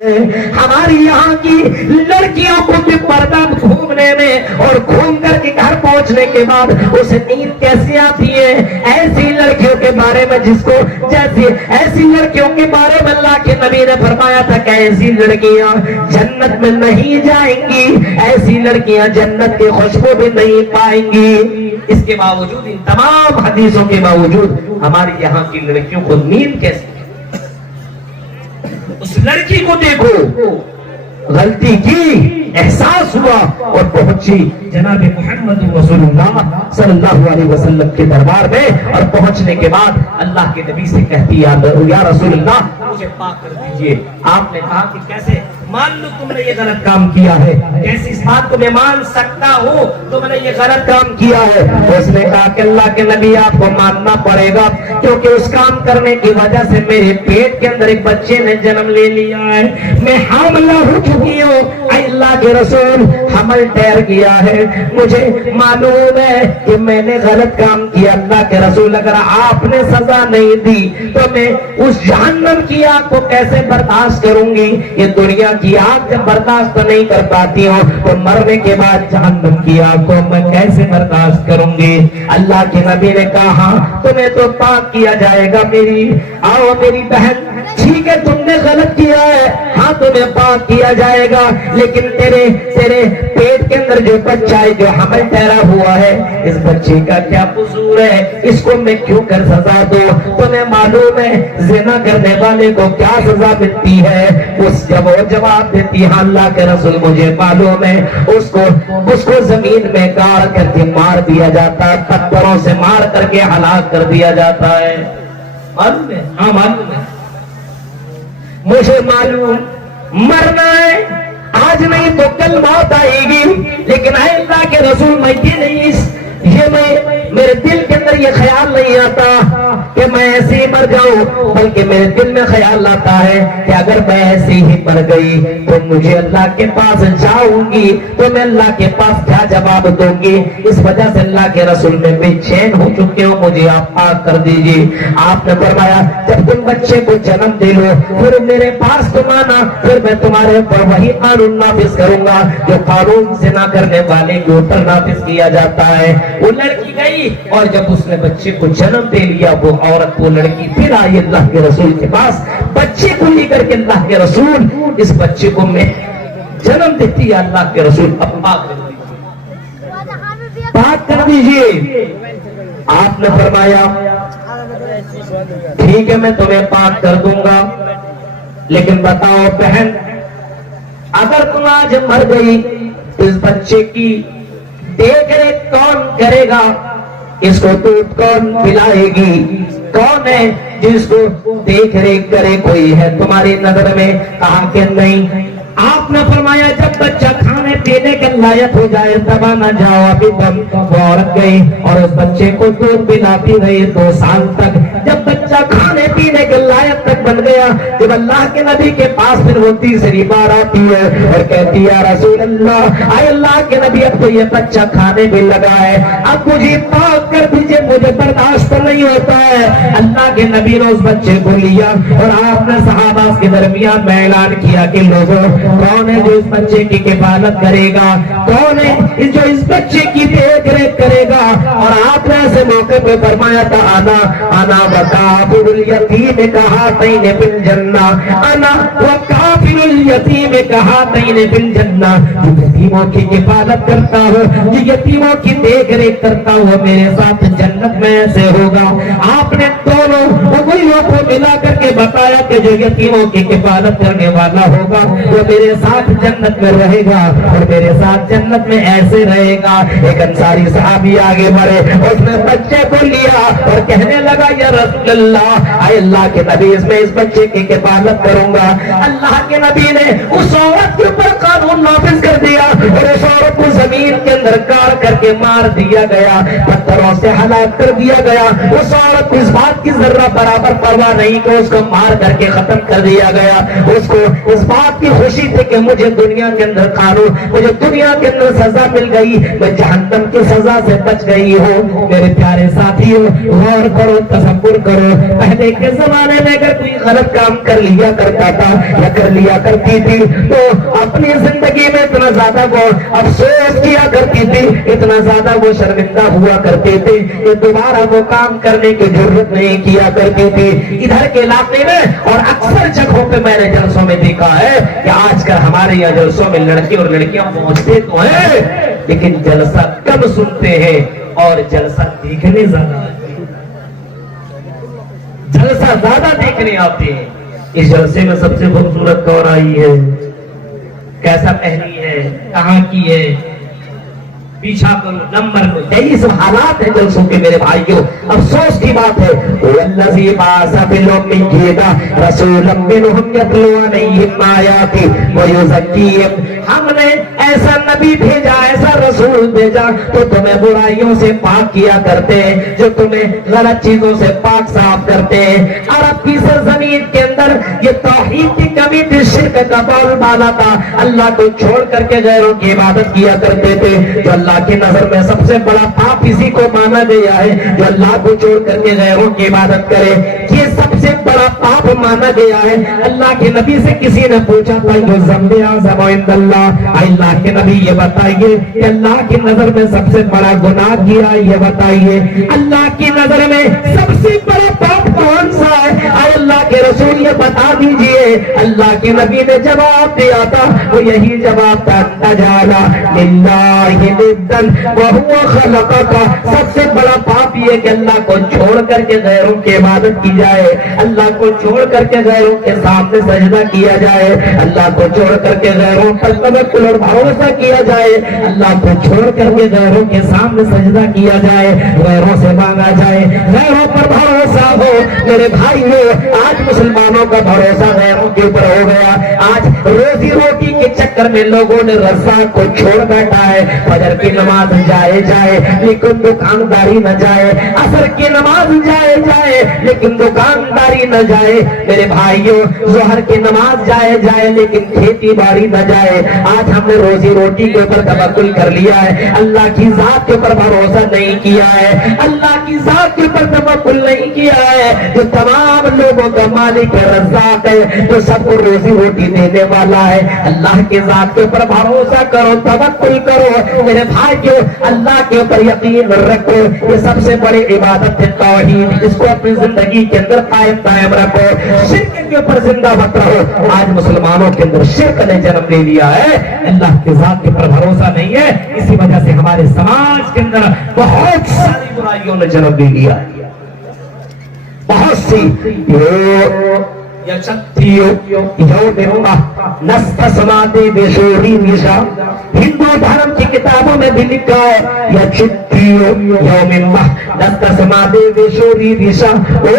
ہماری یہاں کی لڑکیوں کو بھی پردہ گھومنے میں اور گھوم کر کے گھر پہنچنے کے بعد اسے نیند کیسے آتی ہے؟ ایسی لڑکیوں کے بارے میں ایسی لڑکیوں کے بارے میں اللہ کے نبی نے فرمایا تھا کہ ایسی لڑکیاں جنت میں نہیں جائیں گی، ایسی لڑکیاں جنت کی خوشبو بھی نہیں پائیں گی۔ اس کے باوجود، ان تمام حدیثوں کے باوجود ہماری یہاں کی لڑکیوں کو نیند کیسے؟ اس لڑکی کو دیکھو، غلطی کی، احساس ہوا اور پہنچی جناب محمد رسول اللہ صلی اللہ علیہ وسلم کے دربار میں، اور پہنچنے کے بعد اللہ کے نبی سے کہتی یا رسول اللہ مجھے پاک کر دیجئے۔ آپ نے کہا کہ کیسے؟ مان لو تم نے یہ غلط کام کیا ہے، کیسی اس بات کو میں مان سکتا ہوں تم نے یہ غلط کام کیا ہے؟ اس نے کہا کہ اللہ کے نبی آپ کو ماننا پڑے گا، کیونکہ اس کام کرنے کی وجہ سے میرے پیٹ کے اندر ایک بچے نے جنم لے لیا ہے، میں حاملہ ہو چکی ہوں۔ اے اللہ کے رسول، حمل ٹھہر گیا ہے، مجھے معلوم ہے کہ میں نے غلط کام کیا۔ اللہ کے رسول اگر آپ نے سزا نہیں دی تو میں اس جہنم کی آگ کو کیسے برداشت کروں گی؟ یہ دنیا کی آگ جب برداشت نہیں کر پاتی ہوں تو مرنے کے بعد جہنم کی آگ کو میں کیسے برداشت کروں گی؟ اللہ کے نبی نے کہا تمہیں تو پاک کیا جائے گا میری بہن، ٹھیک ہے تم نے غلط کیا ہے، ہاں تمہیں پاک کیا جائے گا، لیکن تیرے پیٹ کے اندر جو بچہ ہے، جو حمل ٹھہرا ہوا ہے، اس بچے کا کیا قصور ہے؟ اس کو میں کیوں کر سزا دوں؟ تمہیں معلوم ہے زنا کرنے والے کو کیا سزا ملتی ہے؟ جب وہ جواب دیتی ہے اللہ کے رسول مجھے معلوم ہے، اس کو زمین میں گاڑ کر کے مار دیا جاتا ہے، پتھروں سے مار کر کے ہلاک کر دیا جاتا ہے۔ معلوم ہے؟ ہاں معلوم ہے، مجھے معلوم، مرنا ہے آج نہیں تو کل موت آئے گی، لیکن اے اللہ کے رسول میں میرے دل کے اندر یہ خیال نہیں آتا کہ میں ایسے ہی مر جاؤں، بلکہ میرے دل میں خیال آتا ہے کہ اگر میں ایسے ہی مر گئی تو مجھے اللہ کے پاس جاؤں گی تو میں اللہ کے پاس کیا جواب دوں گی؟ اس وجہ سے اللہ کے رسول میں بے چین ہو چکے ہو، مجھے آپ پاک کر دیجیے۔ آپ نے فرمایا جب تم بچے کو جنم دے لو پھر میرے پاس تم آنا، پھر میں تمہارے اوپر وہی قانون نافذ کروں گا جو قانون زنا کرنے والے کے اوپر نافذ کیا جاتا ہے۔ وہ لڑکی گئی اور جب اس نے بچے کو جنم دے لیا، وہ عورت، وہ لڑکی پھر آئی اللہ کے رسول کے پاس بچے کو لے کر کے، اللہ کے رسول اس بچے کو میں جنم دیتی ہے، اللہ کے رسول اب پاک کر دیجیے۔ آپ نے فرمایا ٹھیک ہے میں تمہیں پاک کر دوں گا، لیکن بتاؤ بہن اگر تم آج مر گئی اس بچے کی دیکھ ریکھ کون کرے گا؟ اس کو دودھ کون پلائے گی؟ کون ہے جس کو دیکھ ریکھ کرے؟ کوئی ہے تمہاری نظر میں؟ کہا کہ نہیں۔ آپ نے فرمایا جب بچہ کھانے پینے کے لائق ہو جائے تب نہ جاؤ، ابھی تک وہ عورت گئی اور اس بچے کو دودھ پلاتی رہی 2 سال تک۔ جب بچہ کھانے پینے کے لائق تک بن گیا، جب اللہ کے نبی کے پاس پھر وہ تیسری بار آتی ہے اور کہتی ہے رسول اللہ، اے اللہ کے نبی اب تو یہ بچہ کھانے بھی لگا ہے، اب مجھے پاک کر دیجیے، مجھے برداشت نہیں ہوتا ہے۔ اللہ کے نبی نے اس بچے کو لیا اور آپ نے صحابہ کے درمیان میں اعلان کیا کہ لوگوں کون ہے جو اس بچے کی کفالت کرے گا؟ کون ہے جو اس بچے کی دیکھ ریکھ کرے گا؟ اور آپ نے ایسے موقع پہ فرمایا تھا انا وکافل الیتیم کہاتین فی الجنہ، انا وکافل الیتیم کہاتین فی الجنہ، جو یتیموں کی کفالت کرتا ہو، جو یتیموں کی دیکھ ریکھ کرتا ہو میرے ساتھ جنت میں ایسے ہوگا۔ آپ نے دونوں انگلیوں کو ملا کر کے بتایا کہ جو یتیموں کی کفالت کرنے والا ہوگا وہ میرے ساتھ جنت میں رہے گا اور میرے ساتھ جنت میں ایسے رہے گا۔ ایک انصاری صحابی آگے بڑھے، اس نے بچے کو لیا اور کہنے لگا یا رسول اللہ، اے اللہ کے نبی اس بچے کی کفالت کروں گا۔ اللہ کے نبی نے اس عورت کے اوپر قانون نافذ کر دیا اور اس عورت کو زمین کے اندر گاڑ کر کے مار دیا گیا، پتھروں سے ہلاک کر دیا گیا۔ اس عورت کو اس بات کی ذرہ برابر پرواہ نہیں کہ اس کو مار کر کے ختم کر دیا گیا، اس کو اس بات کی خوشی تھی کہ مجھے دنیا کے اندر قانون، مجھے دنیا کے اندر سزا مل گئی، میں جہنم کی سزا سے بچ گئی ہوں۔ میرے پیارے ساتھیوں غور کرو، تصور کرو، پہلے کے زمانے میں اگر کوئی غلط کام کر لیا کرتا تھا یا کر لیا کرتا رہتی تھی تو اپنی زندگی میں اتنا زیادہ وہ افسوس کیا کرتی تھی، اتنا زیادہ وہ شرمندہ ہوا کرتے تھے کہ دوبارہ وہ کام کرنے کی ضرورت نہیں کیا کرتی تھی۔ ادھر کے علاقے میں اور اکثر جگہوں پہ میں نے جلسوں میں دیکھا ہے کہ آج کل ہمارے یہاں جلسوں میں لڑکے اور لڑکیاں پہنچتے تو ہیں لیکن جلسہ کم سنتے ہیں اور جلسہ دیکھنے زیادہ آتے ہیں، جلسہ زیادہ دیکھنے آتے ہیں۔ اس جلسے میں سب سے خوبصورت کون آئی ہے، کیسا پہنی ہے، کہاں کی ہے، پیچھا کرو نمبر کو، یہی سب حالات ہیں جلسوں کے میرے بھائیوں۔ افسوس کی بات ہے والذی بعث فی الامیین رسولا منہم یتلو علیہم آیاتہ ویزکیہم، ہم نے ایسا نبی بھیجا، ایسا رسول بھیجا تو تمہیں برائیوں سے پاک کیا کرتے ہیں، جو تمہیں غلط چیزوں سے پاک صاف کرتے ہیں۔ عرب کی سرزمین کے اندر یہ توحید کی کمی تھی، شرک کا بول بالا تھا، اللہ کو چھوڑ کر کے غیروں کی عبادت کیا کرتے تھے۔ جو اللہ کی نظر میں سب سے بڑا پاپ اسی کو مانا گیا ہے جو اللہ کو چھوڑ کر کے غیروں کی عبادت کرے، یہ سب سے بڑا پاپ مانا گیا ہے۔ اللہ کے نبی سے کسی نے پوچھا تھا جو ذنب اعظم عند اللہ، اللہ کے نبی یہ بتائیے کہ اللہ کی نظر میں سب سے بڑا گناہ کیا، یہ بتائیے اللہ کی نظر میں سب سے بڑا پاپ کون سا ہے؟ اے اللہ کے رسول یہ بتا دیجئے۔ اللہ کے نبی نے جواب دیا تھا، وہ یہی جواب تھا تجعل للہ ندا وہو خلقک، سب سے بڑا پاپ یہ کہ اللہ کو چھوڑ کر کے غیروں کی عبادت کی جائے، اللہ کو چھوڑ کر کے غیروں کے سامنے سجدہ کیا جائے، اللہ کو چھوڑ کر کے غیروں پر توکل اور بھروسہ کیا جائے، اللہ کو چھوڑ کر کے غیروں کے سامنے سجدہ کیا جائے، غیروں سے مانگا جائے، غیروں پر بھروسہ ہو۔ میرے بھائیو آج مسلمانوں کا بھروسہ غیروں کے اوپر ہو گیا، آج روزی روٹی کے چکر میں لوگوں نے رزاق کو چھوڑ بیٹھا ہے۔ فجر کی نماز جائے لیکن دکانداری نہ جائے، عصر کی نماز جائے لیکن دکانداری نہ جائے، میرے بھائیوں ظہر کی نماز جائے لیکن کھیتی باڑی نہ جائے۔ آج ہم نے روزی روٹی کے اوپر توکل کر لیا ہے، اللہ کی ذات کے اوپر بھروسہ نہیں کیا ہے، اللہ کی ذات کے اوپر توکل نہیں کیا ہے جو تمام لوگوں کا مالک ہے، رزاق ہے، جو سب کو روزی روٹی دینے والا ہے۔ اللہ کی ذات کے اوپر بھروسہ کرو، توکل کرو میرے بھائیو، اللہ کے اوپر یقین رکھو، یہ سب سے بڑی عبادت ہے توحید، اس کو اپنی زندگی کے اندر قائم رکھو، شرک کے اوپر زندہ مت رہو۔ آج مسلمانوں کے اندر شرک نے جنم لے لیا ہے، اللہ کی ذات کے اوپر بھروسہ نہیں ہے، اسی وجہ سے ہمارے سماج کے اندر بہت ساری برائیوں نے جنم لے لیا، بہت سی ہندو دھرم کی کتابوں میں بھی لکھا ہے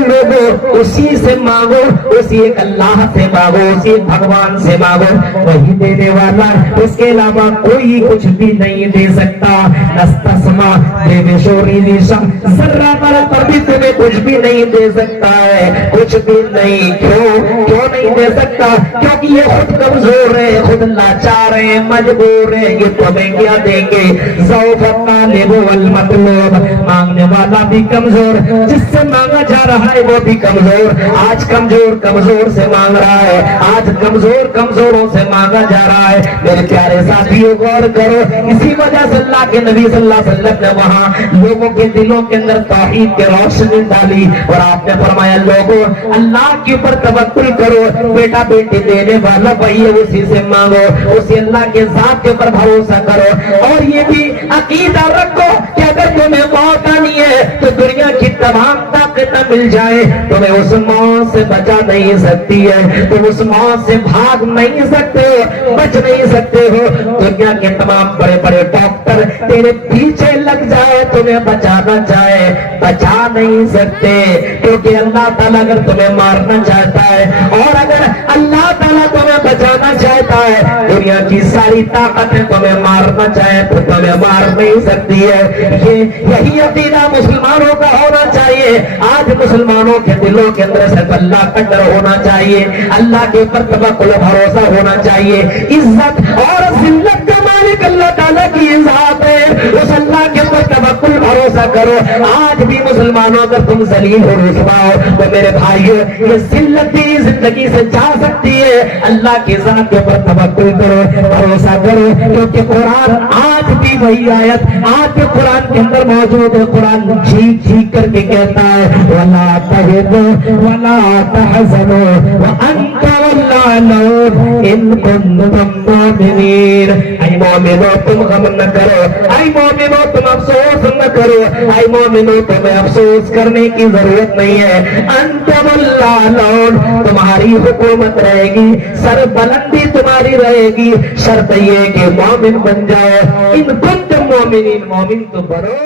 لوگوں اسی سے مانگو، اسی ایک اللہ سے مانگو، اسی بھگوان سے مانگو، وہی دینے والا، اس کے علاوہ کوئی کچھ بھی نہیں دے سکتا۔ نستسما دیویشوری دیشا، ذرہ پر بھی تمہیں کچھ بھی نہیں دے سکتا ہے، کچھ بھی نہیں۔ کیوں نہیں دے سکتا؟ کیونکہ یہ خود کمزور ہے، خود لاچار ہے، مجبور ہے، یہ تمہیں کیا دیں گے؟ ضعف الطالب والمطلوب، مانگنے والا بھی کمزور، جس سے مانگا جا رہا ہے وہ بھی کمزور۔ آج کمزور سے مانگ رہا ہے، آج کمزوروں سے مانگا جا رہا ہے۔ میرے پیارے ساتھیوں غور کرو، اسی وجہ سے اللہ کے نبی صلی اللہ علیہ وسلم نے وہاں لوگوں کے دلوں کے اندر توحید کی روشنی ڈالی اور آپ نے فرمایا لوگوں اللہ کے اوپر توکل کرو، بیٹا بیٹی دینے والا وہی ہے، اسی سے مانگو، اسی اللہ کے ذات کے اوپر بھروسہ کرو، اور یہ بھی عقیدہ رکھو کہ اگر تمہیں موت آنی ہے تو دنیا کی تمام طاقتیں مل جائے، تمہیں اس موت سے بچا نہیں سکتی ہے، تم اس موت سے بھاگ نہیں سکتے ہو، بچ نہیں سکتے ہو۔ دنیا کے تمام بڑے بڑے ڈاکٹر تیرے پیچھے لگ جائے، تمہیں بچانا چاہے، بچا نہیں سکتے، کیونکہ اللہ تعالیٰ اگر تمہیں مارنا چاہتا ہے اور اگر اللہ تعالیٰ تمہیں بچانا چاہتا ہے، دنیا کی ساری طاقتیں تمہیں مارنا چاہے تو تمہیں مار نہیں سکتی ہے۔ یہی عقیدہ مسلمانوں کا ہونا چاہیے۔ آج مسلمانوں کے دلوں کے اندر صرف اللہ کا ڈر ہونا چاہیے، اللہ کے اوپر توکل بھروسہ ہونا چاہیے۔ عزت اور ذلت کا مالک اللہ تعالیٰ کی ذات ہے، اس اللہ کے اوپر توکل بھروسہ کرو. آج بھی مسلمانوں اگر تم ذلیل ہو رسوا ہو تو میرے بھائیو یہ ذلت بھی زندگی سے جا سکتی ہے. اللہ کی ذات کے اوپر توکل کرو, بھروسہ کرو, کیونکہ قرآن آج بھی وہی آیت آج بھی قرآن کے اندر موجود ہے. قرآن جھیک جھیک کر کے کہتا ہے وَلَا تَهِنُوا وَلَا تَحْزَنُوا وَأَنْتُمُ الْأَعْلَوْنَ إِن كُنتُم مُّؤْمِنِينَ. اے مومنو تم غم نہ کرو, اے مومنو تم افسوس نہ کرو, اے مومنو تمہیں افسوس کرنے کی ضرورت نہیں ہے. انتم الأعلون, تمہاری حکومت رہے گی, سر بلندی تمہاری رہے گی, شرط یہ کہ مومن بن جاؤ. ان کنتم مومنین, مومن تو بنو.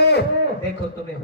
دیکھو تمہیں